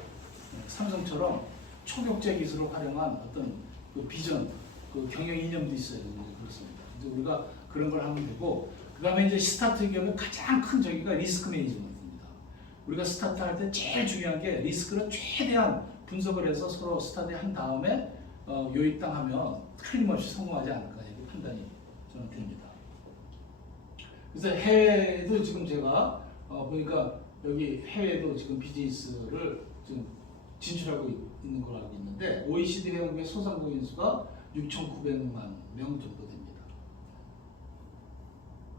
삼성처럼 초격제 기술을 활용한 어떤 그 비전, 그 경영 이념도 있어야 되고 그렇습니다. 이제 우리가 그런 걸 하면 되고 그다음에 이제 스타트 경우 가장 큰 저기가 리스크 매니지먼트입니다. 우리가 스타트 할 때 제일 중요한 게 리스크를 최대한 분석을 해서 서로 스타트 한 다음에 요입당하면 틀림없이 성공하지 않을까 이렇게 판단이 저는 됩니다. 그래서 해외도 지금 제가 보니까 여기 해외도 지금 비즈니스를 지금 진출하고 있는 걸 알고 있는데 OECD 회원국의 소상공인 수가 6,900만 명 정도 됩니다.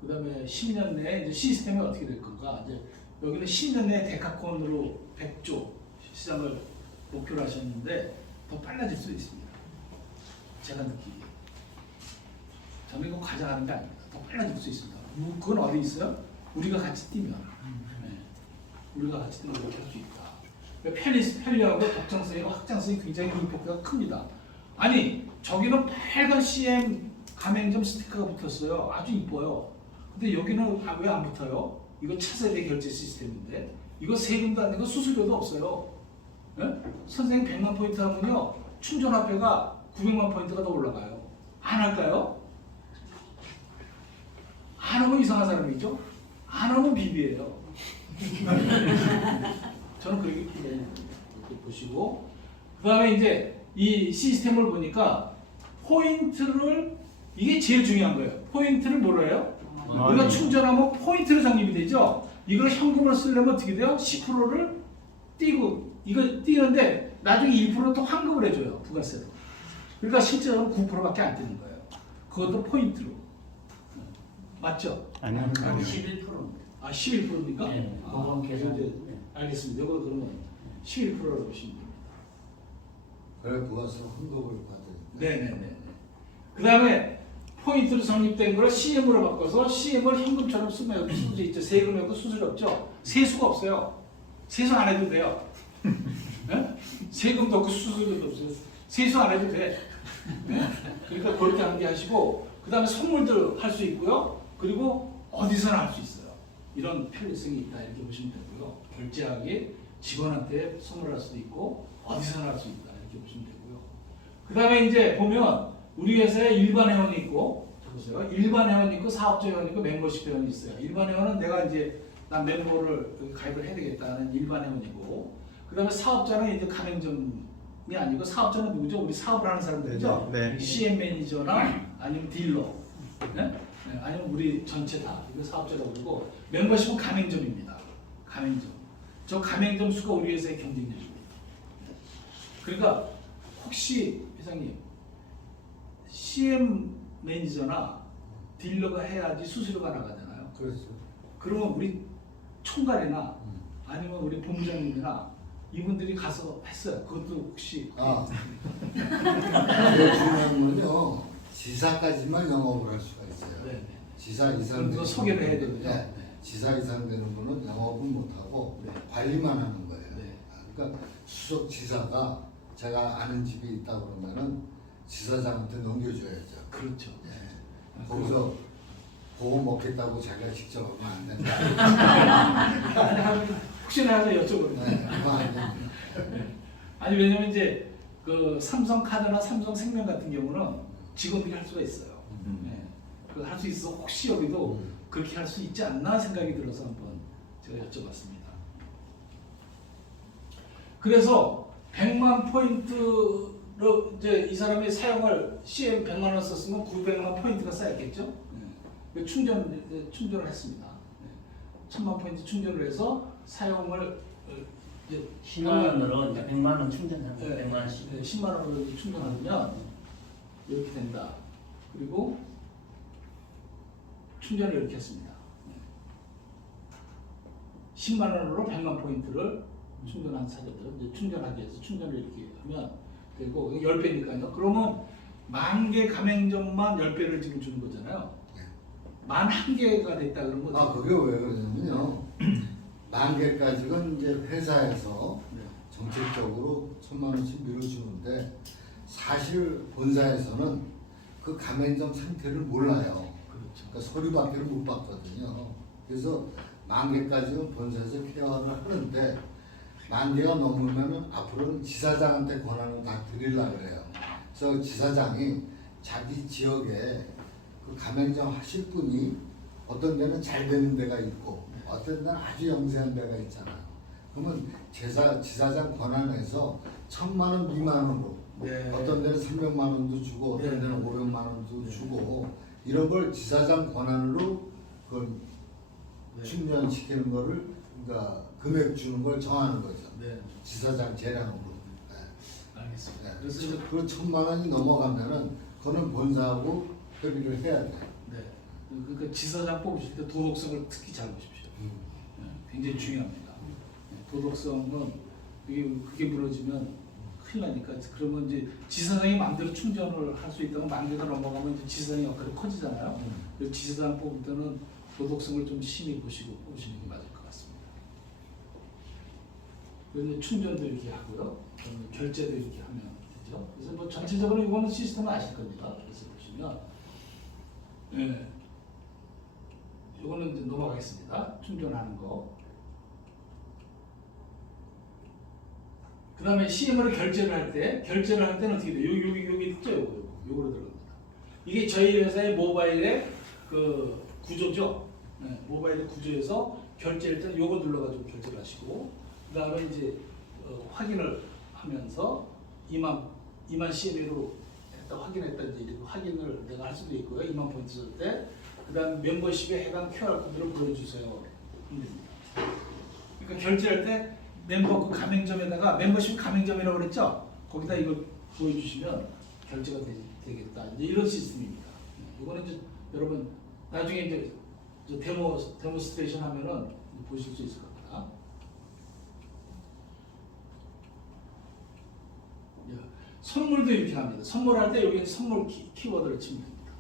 그 다음에 10년 내에 이제 시스템이 어떻게 될 건가? 이제 여기는 10년 내에 데카콘으로 100조 시장을 목표로 하셨는데 더 빨라질 수 있습니다. 제가 느끼기에. 저는 이거 과장하는 게 아닙니다. 더 빨라질 수 있습니다. 그건 어디 있어요? 우리가 같이 뛰면. 네. 우리가 같이 뛰면 이렇게 할 수 있다. 편리하고 독창성이고 확장성이 굉장히 임팩트가 큽니다. 아니 저기는 빨간 CM 가맹점 스티커가 붙었어요. 아주 이뻐요. 근데 여기는 왜 안 붙어요? 이거 차세대 결제 시스템인데 이거 세금도 안 내고 수수료도 없어요. 네? 선생님 100만 포인트 하면요 충전화폐가 900만 포인트가 더 올라가요. 안 할까요? 안 하면 이상한 사람이죠? 안 하면 비비예요. 저는 그렇게 보시고 그 다음에 이제 이 시스템을 보니까 포인트를 이게 제일 중요한 거예요. 포인트를 뭐라 해요? 우리가 충전하면 포인트로 적립이 되죠. 이걸 현금으로 쓰려면 어떻게 돼요? 10%를 띄고 이거 띄는데 나중에 1% 또 환급을 해줘요. 부가세로. 그러니까 실제로는 9%밖에 안 뜨는 거예요. 그것도 포인트로. 맞죠? 아니요. 11%입니다. 아 11%입니까? 네. 그건 계산. 알겠습니다. 이거 그러면 11%로 보시면 됩니다. 그래 부가세 환급을 받을. 네네네. 그 다음에 포인트로 적립된 걸 CM으로 바꿔서 CM을 현금처럼 쓰면 여기 수수료 있죠. 세금하고 수수료 없죠. 세수가 없어요. 세수 안 해도 돼요. 네? 세금도 없고 수수료도 없어요. 세수 안 해도 돼. 네? 그러니까 그렇게 한개하시고 그 다음에 선물들 할 수 있고요. 그리고 어디서나 할 수 있어요. 이런 편리성이 있다 이렇게 보시면 되고요. 결제하기 직원한테 선물할 수도 있고 어디서나 할 수 있다 이렇게 보시면 되고요. 그 다음에 이제 보면 우리 회사에 일반 회원이 있고 보세요. 일반 회원이 있고 사업자 회원이 있고 멤버십 회원이 있어요. 일반 회원은 내가 이제 난 멤버를 가입을 해야 되겠다는 일반 회원이고 그 다음에 사업자는 이제 가맹점이 아니고 사업자는 누구죠? 우리 사업을 하는 사람들이죠. 네. CM 매니저나 아니면 딜러 네? 네, 아니면 우리 전체 다 이거 사업자라고 그러고 멤버십은 가맹점입니다. 가맹점. 저 가맹점 수가 우리 회사의 경쟁력입니다. 그러니까 혹시 회장님 CM 매니저나 딜러가 해야지 수수료가 나가잖아요. 그렇죠. 그러면 우리 총괄이나 아니면 우리 본부장님이나 이분들이 가서 했어요. 그것도 혹시 아, 제일 중요한 건요. 지사까지만 영업을 할 수가 있어요. 네. 지사 이상 그럼 그거 소개를 해야 되거든요. 네. 네. 지사 이상 되는 분은 영업은 못하고 네. 관리만 하는 거예요. 네. 그러니까 수석 지사가 제가 아는 집이 있다 그러면은 지사장한테 넘겨줘야죠. 그렇죠. 네. 거기서 그거 먹겠다고 자기가 직접 하면 안 된다. 아니, 혹시나 해서 여쭤보는 거예요. 네, 그거 안 됩니다. 아니 왜냐면 이제 그 삼성카드나 삼성생명 같은 경우는 직원들이 할 수가 있어요. 네. 그거 할 수 있어 혹시 여기도 그렇게 할 수 있지 않나 생각이 들어서 한번 제가 여쭤봤습니다. 그래서 100만 포인트로 이제 이 사람이 사용할 CM 100만 원 썼으면 900만 포인트가 쌓였겠죠. 네. 충전을 했습니다. 네. 1000만 포인트 충전을 해서 사용을 이제 10만 원으로 이제 100만 원 충전하는 네, 100만 원씩. 네, 10만 원으로 충전하면 이렇게 된다. 그리고 충전을 이렇게 했습니다. 10만 원으로 100만 포인트를 충전한 사례들 이제 충전하기 위해서 충전을 이렇게 하면 되고 10배니까요. 그러면 10,000개 가맹점만 10배를 지금 주는 거잖아요. 11,000개가 됐다 그러면 아, 그게 왜 그러냐면요. 10,000개까지는 이제 회사에서 네. 정책적으로 1,000만 원씩 밀어주는데 사실 본사에서는 그 가맹점 상태를 몰라요. 그렇죠. 그러니까 서류밖에 못 받거든요. 그래서 10,000개까지는 본사에서 케어를 하는데 10,000개가 넘으면은 앞으로는 지사장한테 권한을 다 드리려고 그래요. 그래서 지사장이 자기 지역에 그 가맹점 하실 분이 어떤 데는 잘 되는 데가 있고 어떤 데는 아주 영세한 데가 있잖아요. 그러면 지사장 권한에서 1,000만 원 미만으로 네. 어떤 데는 300만 원도 주고 어떤 네. 데는 500만 원도 네. 주고 이런 걸 지사장 권한으로 그걸 네. 충전시키는 거를 그러니까 금액 주는 걸 정하는 거죠. 네. 지사장 재량으로. 네. 알겠습니다. 네. 그래서 이제 그 1,000만 원이 넘어가면은 그거는 본사하고 협의를 해야 돼요. 네. 그러니까 지사장 뽑으실 때 도덕성을 특히 잘 보십시오. 네, 굉장히 중요합니다. 네, 도덕성은 그게 무너지면 큰일 나니까 그러면 이제 지사장이 마음대로 충전을 할 수 있다면 10,000개가 넘어가면 이제 지사장 역할이 커지잖아요. 그래서 지사장 뽑을 때는 도덕성을 좀 심히 보시고 뽑으시는 게 맞을 것 같습니다. 그래서 충전도 이렇게 하고요. 결제도 이렇게 하면 되죠. 그래서 뭐 전체적으로 이거는 시스템을 아실 겁니다. 그래서 보시면 예. 이거는 이제 넘어가겠습니다. 충전하는 거. 그 다음에 CM으로 결제를 할 때는 어떻게 돼요? 여기 있죠? 요거로 들어갑니다. 이게 저희 회사의 모바일의 그 구조죠. 네, 모바일의 구조에서 결제할 때는 요거 눌러가지고 결제를 하시고, 그 다음에 이제 확인을 하면서 2만 CM으로 확인했다 이제 이렇게 확인을 내가 할 수도 있고요. 2만 포인트 쓸 때. 그 다음 멤버십에 해당 QR코드를 보여주세요. 하면 됩니다. 그러니까 결제할 때 멤버 그 가맹점에다가 멤버십 가맹점이라고 그랬죠? 거기다 이걸 보여주시면 결제가 되겠다. 이제 이런 시스템입니다. 이거는 이제 여러분 나중에 이제 데모스트레이션 하면은 보실 수 있을 겁니다. 선물도 이렇게 합니다. 선물할 때 여기 선물 키워드를 치면 됩니다.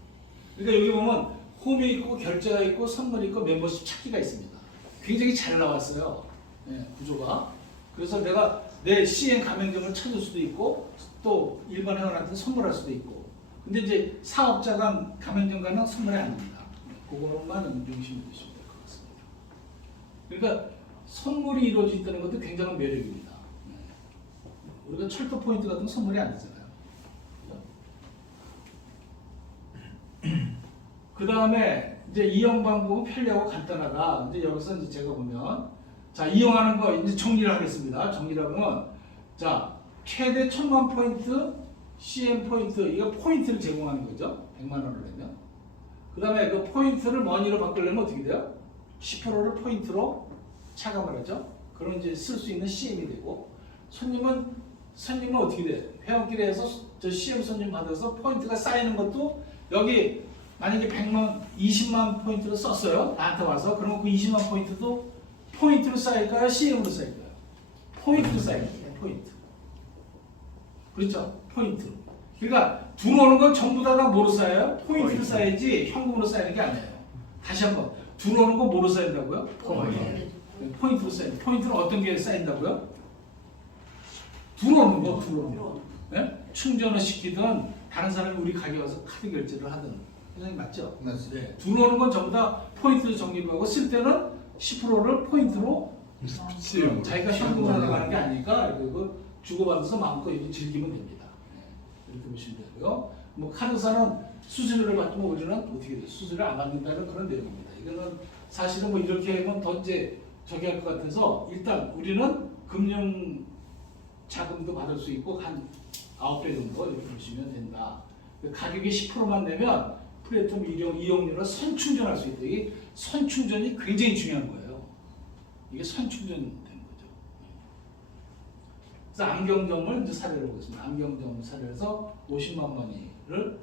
그러니까 여기 보면 홈이 있고 결제가 있고 선물이 있고 멤버십 찾기가 있습니다. 굉장히 잘 나왔어요. 네, 구조가. 그래서 내가 내 CN 가맹점을 찾을 수도 있고 또 일반 회원한테 선물할 수도 있고. 근데 이제 사업자가 가맹점 가면 선물이 안 됩니다. 그거만 명심해 두시면 될 것 같습니다. 그러니까 선물이 이루어진다는 것도 굉장한 매력입니다. 네. 우리가 철도 포인트 같은 선물이 안 되잖아요. 그 다음에 이제 이용 방법은 편리하고 간단하다. 이제 여기서 이제 제가 보면 자 이용하는 거 이제 정리를 하겠습니다. 정리를 하면 자 최대 1,000만 포인트 CM 포인트 이거 포인트를 제공하는 거죠. 100만 원을 내면 그 다음에 그 포인트를 머니로 바꾸려면 어떻게 돼요? 10%를 포인트로 차감을 하죠. 그럼 이제 쓸 수 있는 CM이 되고 손님은 어떻게 돼? 회원끼리 해서 저 CM 손님 받아서 포인트가 쌓이는 것도 여기 만약에 100만, 20만 포인트를 썼어요. 나한테 와서. 그러면 그 20만 포인트도 포인트로 쌓일까요? CM으로 쌓일까요? 포인트로 쌓일까요? 포인트. 그렇죠? 포인트. 그러니까 들어오는 건 전부 다 뭐로 쌓여요? 포인트로 쌓이지 현금으로 쌓이는 게 아니에요. 다시 한번. 들어오는 건 뭐로 쌓인다고요? 포인트로 쌓여요. 포인트는 어떤 게 쌓인다고요? 들어오는 거, 들어오는 거. 네? 충전을 시키든 다른 사람이 우리 가게 와서 카드 결제를 하든. 선생님 맞죠? 맞습니다. 네. 들어오는 건 전부 다 포인트로 정리를 하고 쓸 때는 10%를 포인트로 자기가 현금으로 나가는 게 아니니까 그거 주고받아서 마음껏 이렇게 즐기면 됩니다. 네. 이렇게 보시면 되고요. 뭐 카드사는 수수료를 받으면 우리는 어떻게 돼요? 수수료를 안 받는다는 그런 내용입니다. 이거는 사실은 뭐 이렇게 하면 더 이제 저기 할 것 같아서 일단 우리는 금융 자금도 받을 수 있고 한 9배 정도 이렇게 보시면 된다. 가격이 10%만 내면 플랫폼 이용료를 선충전할 수 있다. 이게 선충전이 굉장히 중요한 거예요. 이게 선충전 되는 거죠. 그래서 안경점을 이제 사례를 보겠습니다. 안경점 사례에서 50만 원을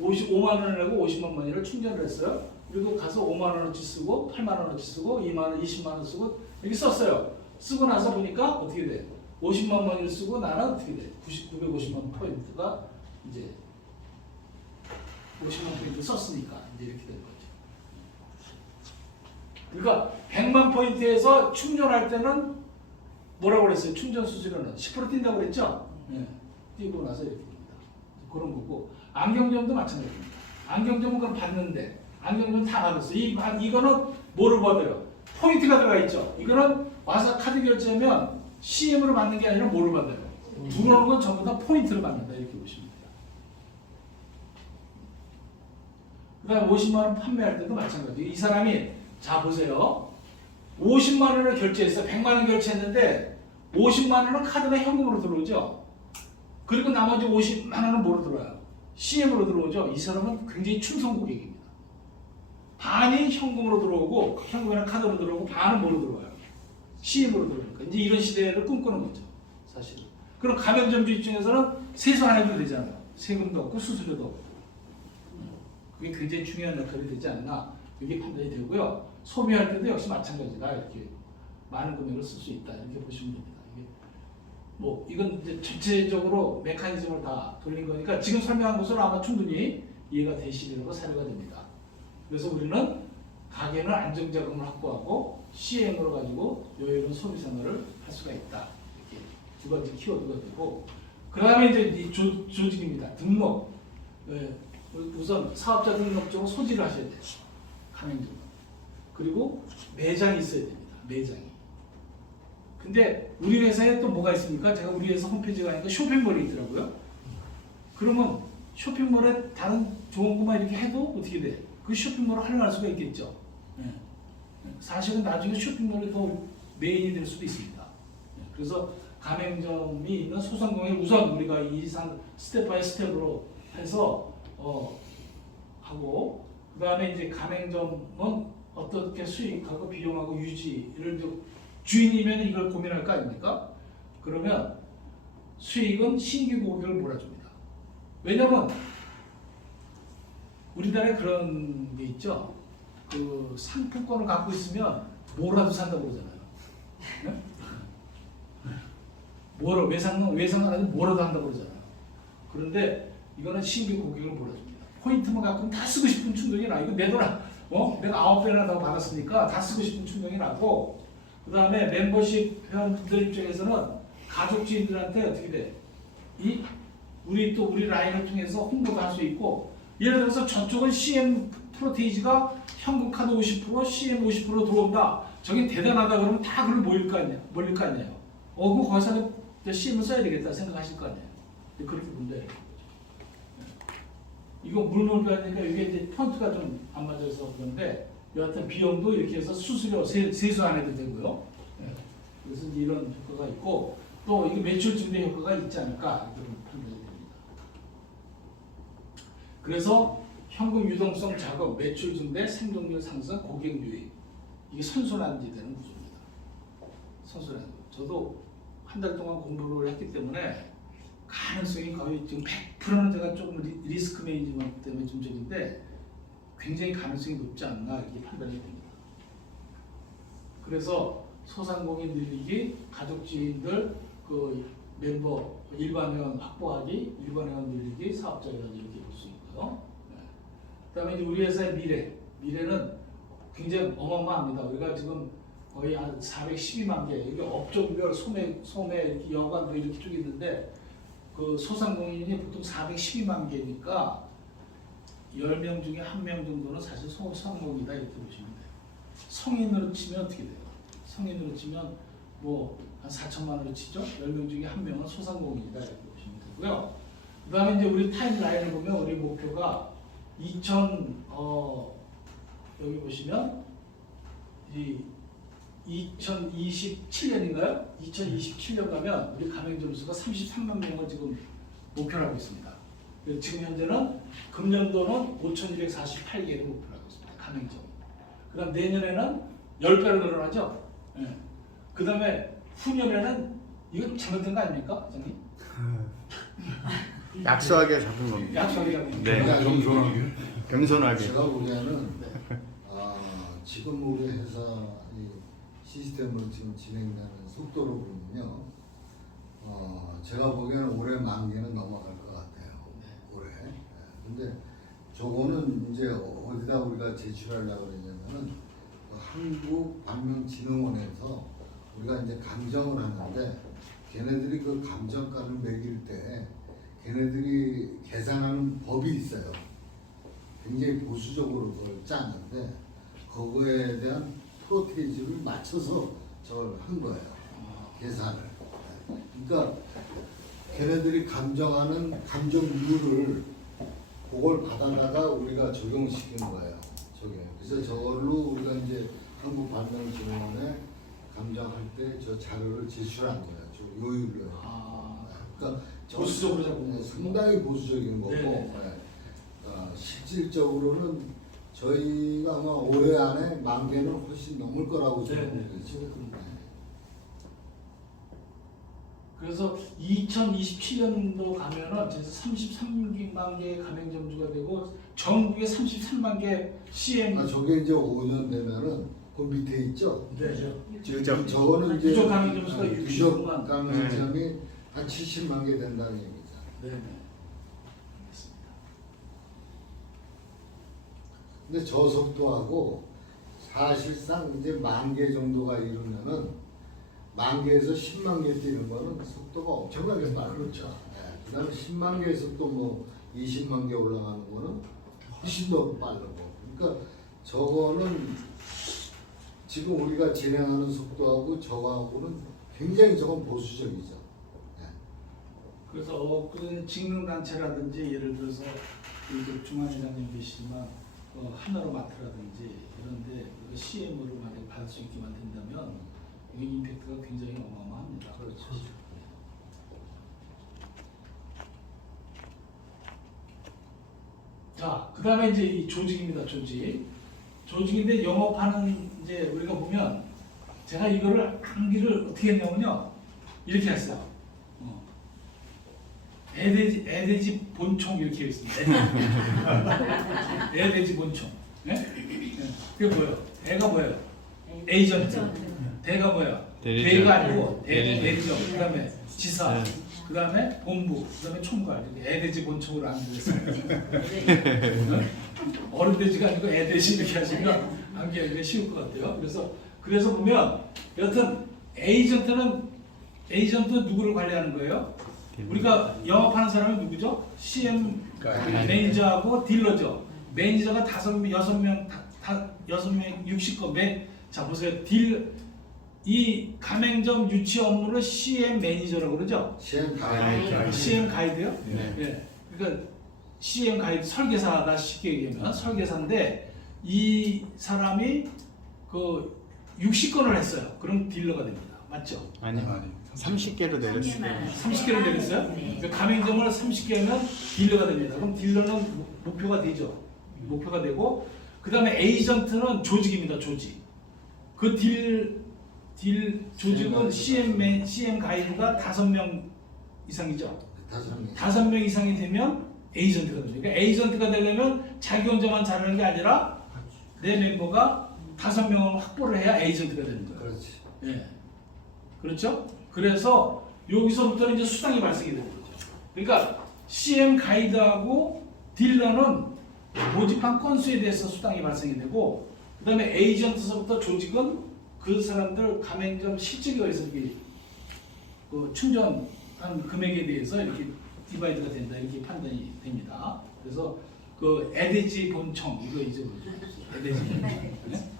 55만 원을 내고 50만 원을 충전을 했어요. 그리고 가서 5만 원어치 쓰고 8만 원어치 쓰고 2만 원, 20만 원 쓰고 이렇게 썼어요. 쓰고 나서 보니까 어떻게 돼? 50만 원을 쓰고 나는 어떻게 돼? 950만 포인트가 이제 50만 포인트 썼으니까 이제 이렇게 된 거죠. 그러니까 100만 포인트에서 충전할 때는 뭐라고 그랬어요? 충전 수수료는 10% 뛴다고 그랬죠? 네. 뛰고 나서 이렇게 됩니다. 그런 거고 안경점도 마찬가지입니다. 안경점은 그럼 받는데 안경점 다 받았어. 이거는 뭐를 받아요? 포인트가 들어가 있죠. 이거는 와서 카드 결제하면 CM으로 받는 게 아니라 뭐를 받아요? 들어오는 건 전부 다 포인트를 받는다. 이렇게 보시면 돼요. 그 다음에 50만 원 판매할 때도 마찬가지예요. 이 사람이 자 보세요. 50만 원을 결제했어요. 100만 원 결제했는데 50만 원은 카드가 현금으로 들어오죠. 그리고 나머지 50만 원은 뭐로 들어와요? CM으로 들어오죠. 이 사람은 굉장히 충성 고객입니다. 반이 현금으로 들어오고 현금이나 카드로 들어오고 반은 뭐로 들어와요? CM으로 들어오니까 이제 이런 시대를 꿈꾸는 거죠. 사실은. 그럼 가맹점주 입장에서는 세수 안 해도 되잖아요. 세금도 없고 수수료도 없고. 그게 굉장히 중요한 역할이 되지 않나 이게 판단이 되고요. 소비할 때도 역시 마찬가지다. 이렇게 많은 금액을 쓸 수 있다. 이렇게 보시면 됩니다. 이게 뭐 이건 이제 전체적으로 메커니즘을 다 돌린 거니까 지금 설명한 것은 아마 충분히 이해가 되시리라고 사료가 됩니다. 그래서 우리는 가게는 안정자금을 확보하고 CM으로 가지고 여유로운 소비 생활을 할 수가 있다. 이렇게 두 가지 키워드가 되고 그 다음에 이제 이 조직입니다. 등록. 우선 사업자 등록증을 소지를 하셔야 돼요. 가맹점. 그리고 매장이 있어야 됩니다. 매장이. 근데 우리 회사에 또 뭐가 있습니까? 제가 우리 회사 홈페이지 가니까 쇼핑몰이 있더라고요. 그러면 쇼핑몰에 다른 좋은 것만 이렇게 해도 어떻게 돼? 그 쇼핑몰을 활용할 수가 있겠죠. 사실은 나중에 쇼핑몰이 더 메인이 될 수도 있습니다. 그래서 가맹점이 있는 소상공인 우선 우리가 이상 스텝 바이 스텝으로 해서 하고 그 다음에 이제 가맹점은 어떻게 수익하고 비용하고 유지를 주인이면 이걸 고민할 거 아닙니까? 그러면 수익은 신규 고객을 몰아줍니다. 왜냐면 우리나라에 그런 게 있죠. 그 상품권을 갖고 있으면 뭐라도 산다고 그러잖아요. 네? 외상은 아니고 뭐라도 한다고 그러잖아요. 그런데 이거는 신규 고객을 몰아줍니다. 포인트만 갖고는 다 쓰고 싶은 충동이 나. 이거 내 돈, 내가 9배나 더 받았으니까 다 쓰고 싶은 충동이 나고, 그 다음에 멤버십 회원들 입장에서는 가족주인들한테 어떻게 돼? 우리 라인을 통해서 홍보도 할 수 있고, 예를 들어서 저쪽은 CM 프로테이지가 현금 카드 50%, CM 50% 들어온다. 저긴 대단하다 그러면 다 그걸 몰릴 거 아니에요. 그럼 거기서는 CM을 써야 되겠다 생각하실 거 아니에요. 그렇게 본다. 이거 물놀이하니까 이게 이제 폰트가 좀 안 맞아서 그런데 여하튼 비용도 이렇게 해서 수수료 세수 안 해도 되고요. 그래서 이제 이런 효과가 있고 또 이게 매출 증대 효과가 있지 않을까 이런 판단이 됩니다. 그래서 현금 유동성 작업, 매출 증대, 생존율 상승, 고객 유입 이게 선순환이 되는 구조입니다. 선순환. 저도 한 달 동안 공부를 했기 때문에 가능성이 거의 지금 100%는 제가 조금 리스크 매니지먼트 때문에 좀 적인데 굉장히 가능성이 높지 않나 이렇게 판단이 됩니다. 그래서 소상공인 늘리기, 가족 지인들 그 멤버 일반 회원 확보하기, 일반 회원 늘리기, 사업자 회원 이렇게 볼 수 있고요. 네. 그다음에 이제 우리 회사의 미래는 굉장히 어마어마합니다. 우리가 지금 거의 한 412만 개, 이게 업종별 소매 이렇게 여관도 이렇게 쭉 있는데 그 소상공인이 보통 412만 개니까 10명 중에 1명 정도는 사실 소상공인이다 이렇게 보시면 돼요. 성인으로 치면 어떻게 돼요? 성인으로 치면 뭐 한 4천만 원으로 치죠. 10명 중에 1명은 소상공인이다 이렇게 보시면 되고요. 그 다음에 이제 우리 타임라인을 보면 우리 목표가 여기 보시면 이 2027년인가요? 2027년 가면 우리 가맹점 수가 33만 명을 지금 목표로 하고 있습니다. 지금 현재는 금년도는 5,248개를 목표로 하고 있습니다. 가맹점. 그 다음 내년에는 10배로 늘어나죠? 네. 그 다음에 후년에는 이건 잘못된 거 아닙니까? 장님? 약소하게 잡은 겁니다. 약속이 잡은 네. 겸손하게. 겸손하게. 제가 보기에는 지금 우리 회사 이 시스템으로 지금 진행되는 속도로 보면요, 제가 보기에는 올해 10,000개는 넘어갈 것 같아요. 올해. 근데 저거는 이제 어디다 우리가 제출하려고 그러냐면은 한국방명진흥원에서 우리가 이제 감정을 하는데 걔네들이 그 감정가를 매길 때 걔네들이 계산하는 법이 있어요. 굉장히 보수적으로 그걸 짜는데 그거에 대한 프로테이지를 맞춰서 저걸 한 거예요. 계산을. 그러니까 걔네들이 감정하는 감정률을 그걸 받아다가 우리가 적용시킨 거예요. 그래서 저걸로 우리가 이제 한국반응진흥원에 감정할 때 저 자료를 제출한 거예요. 저 요율로. 그러니까 보수적으로 잡은 거예요. 상당히 보수적인 거고. 네. 실질적으로는 저희가 아마 올해 안에 10,000개는 훨씬 넘을 거라고 저는 보죠. 그래서 2027년도 가면은 33만 개 가맹점주가 되고 전국에 33만 개 CM. 저게 이제 5년 되면은 그 밑에 있죠. 네. 저거는 이제 부족 가맹점 수가 부족 60만. 가맹점이 한 70만 개 된다는 얘기죠. 네. 근데 저 속도하고 사실상 이제 10,000개 정도가 이루면은 10,000개에서 10만 개 뛰는 거는 속도가 엄청나게 빠르죠. 그다음에 10만 개에서 또 뭐 20만 개 올라가는 거는 훨씬 더 빠르고. 그러니까 저거는 지금 우리가 진행하는 속도하고 저거하고는 굉장히 저건 보수적이죠. 그래서 그런 직능단체라든지 예를 들어서 그 중앙회장님 계시지만 하나로 마트라든지 이런데 CM으로 만약 받을 수 있게만 된다면 이 임팩트가 굉장히 어마어마합니다. 그렇죠. 자, 그 다음에 이제 이 조직입니다. 조직인데 영업하는 이제 우리가 보면 제가 이거를 암기를 어떻게 했냐면요. 이렇게 했어요. 애돼지 본총 이렇게 있습니다. 애돼지 본총. 네? 그게 뭐예요? 애가 뭐예요? 에이전트. 대가 뭐야? 대가 아니고 대리점. 그다음에 지사. 그다음에 본부. 그다음에 총괄. 애돼지 본총으로 암기했어요. 어른돼지가 아니고 애돼지 이렇게 하시면 암기하기가 쉬울 것 같아요. 그래서 보면 여튼 에이전트 누구를 관리하는 거예요? 우리가 영업하는 사람은 누구죠? CM 매니저하고 딜러죠. 매니저가 5명, 60건. 자 보세요. 이 가맹점 유치 업무를 CM 매니저라고 그러죠? CM 가이드. CM 가이드요? 네. 예. 그러니까 CM 가이드 설계사가 쉽게 얘기하면 설계사인데 이 사람이 그 60건을 했어요. 그럼 딜러가 됩니다. 맞죠? 아니요. 30개로 내렸어요. 30개를 내렸어요? 그러니까 가맹점을 30개면 딜러가 됩니다. 그럼 딜러는 목표가 되죠. 목표가 되고 그 다음에 에이전트는 조직입니다. 조직. 그 딜 조직은 CM 가이드가 5명 이상이죠. 다섯 명. 5명 이상이 되면 에이전트가 됩니다. 그러니까 에이전트가 되려면 자기 혼자만 잘하는 게 아니라 내 멤버가 5명을 확보를 해야 에이전트가 되는 거예요. 그렇지. 예. 그렇죠? 그래서 여기서부터는 이제 수당이 발생이 되는 거죠. 그러니까 CM 가이드하고 딜러는 모집한 건수에 대해서 수당이 발생이 되고, 그 다음에 에이전트서부터 조직은 그 사람들 가맹점 실적에 의해서 이렇게 그 충전한 금액에 대해서 이렇게 디바이드가 된다, 이렇게 판단이 됩니다. 그래서 그 에데지 본청, 이거 이제 뭐죠? 에데지 본청. 네?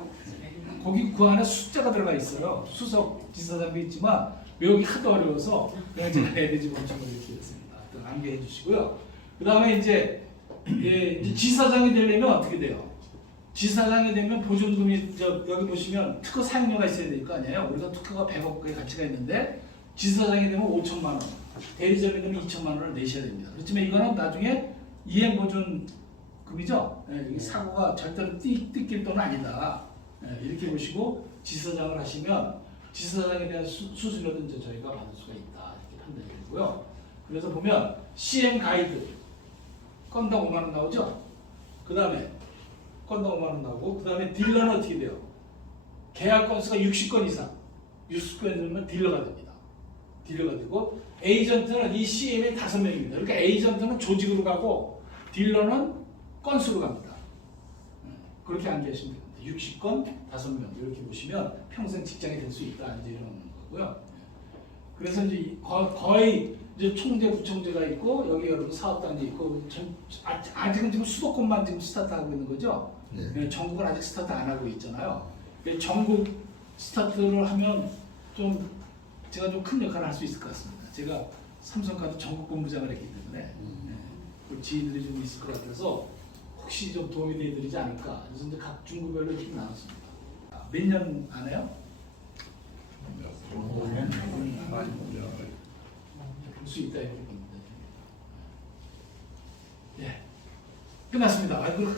거기 그 안에 숫자가 들어가 있어요. 수석 지사장도 있지만 외우기 하도 어려워서 그냥 제가 에데지 본청을 이렇게 했습니다. 암기해 주시고요. 그 다음에 이제 지사장이 되려면 어떻게 돼요? 지사장이 되면 보존금이 여기 보시면 특허 사용료가 있어야 될 거 아니에요? 우리가 특허가 100억의 가치가 있는데 지사장이 되면 5천만 원, 대리점이 되면 2천만 원을 내셔야 됩니다. 그렇지만 이거는 나중에 이행 보존금이죠. 이게 사고가 절대로 뜯길 돈은 아니다. 이렇게 보시고 지사장을 하시면 지사장에 대한 수수료도 이제 저희가 받을 수가 있다, 이렇게 판단이 되고요. 그래서 보면 CM 가이드 건당 5만 원 나오죠. 그 다음에 건당 5만 원 나오고, 그 다음에 딜러는 어떻게 돼요? 계약 건수가 60건 이상, 60건이면 딜러가 됩니다. 딜러가 되고, 에이전트는 이 CM의 5명입니다. 그러니까 에이전트는 조직으로 가고 딜러는 건수로 갑니다. 그렇게 암기하시면 됩니다. 60건 5명 이렇게 보시면 평생 직장이 될 수 있다, 이제 이런 거고요. 그래서 이제 거의 이제 총재, 부총재가 있고, 여기 여러분 사업단이 있고, 아직은 지금 수도권만 지금 스타트하고 있는 거죠. 네. 전국은 아직 스타트 안 하고 있잖아요. 전국 스타트를 하면 좀 제가 좀 큰 역할을 할 수 있을 것 같습니다. 제가 삼성카드 전국 본부장을 했기 때문에 그 지인들이 좀 있을 것 같아서 혹시 좀 도움이 되드리지 않을까. 그래서 이제 각 중구별로 이렇게 나눴습니다. 몇 년 안 해요? 볼 수 있다, 이렇게 봅니다. 예, 끝났습니다. 아이고,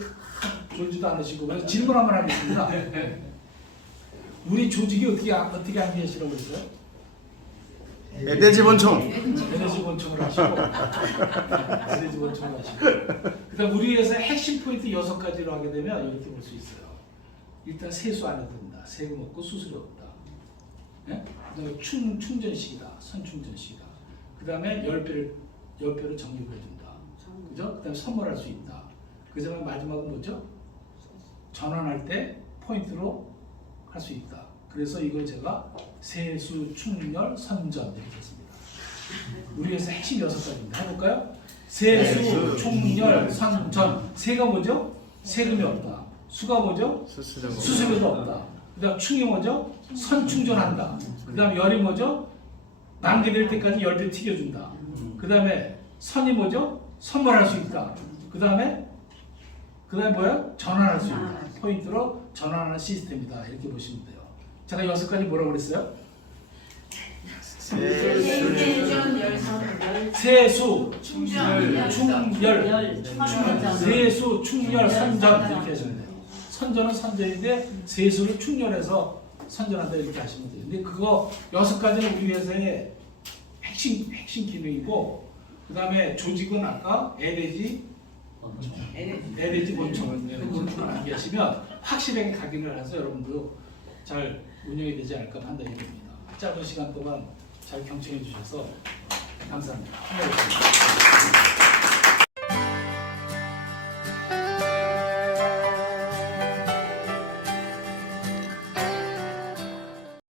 졸지도 않으시고. 그래서 질문 한번 하겠습니다. 우리 조직이 어떻게 암기하시라고 그랬어요? 에데지 본청. 에너지 본청을 하시고, 에너지 본청을 하시고. 그다음 우리 회사 핵심 포인트 6가지로 하게 되면 이렇게 볼 수 있어요. 일단 세수 안 해도 된다. 세금 없고 수수료 없다. 네? 그다음에 충전식이다. 선충전식이다. 그다음에 열배를 적립해준다. 그죠? 그다음에 선물할 수 있다. 그다음에 마지막은 뭐죠? 전환할 때 포인트로 할 수 있다. 그래서 이걸 제가 세수, 충렬, 선전 이렇게 했습니다. 우리 회사 핵심 6가지입니다. 해볼까요? 세수, 충렬, 선전. 세가 뭐죠? 세금이 없다. 수가 뭐죠? 수수료도 없다. 그 다음 충이 뭐죠? 선충전한다. 그 다음 열이 뭐죠? 낭비될 때까지 열배 튀겨준다. 그 다음에 선이 뭐죠? 선물할 수 있다. 그 다음에 뭐야? 전환할 수 있다. 포인트로 전환하는 시스템이다. 이렇게 보시면 돼요. 제가 6가지 뭐라고 그랬어요? 세수, 충렬, 세수, 충렬, 선전 이렇게 하시면 돼요. 선전은 선전인데 세수를 충렬해서 선전한다, 이렇게 하시면 돼요. 근데 그거 6가지는 우리 회사의 핵심 기능이고, 그 다음에 조직은 아까 에데지 본청 그걸 암기하시면 확실하게 각인을 해서 여러분도 잘 운영이 되지 않을까 판단이 됩니다. 짧은 시간 동안 잘 경청해 주셔서 감사합니다.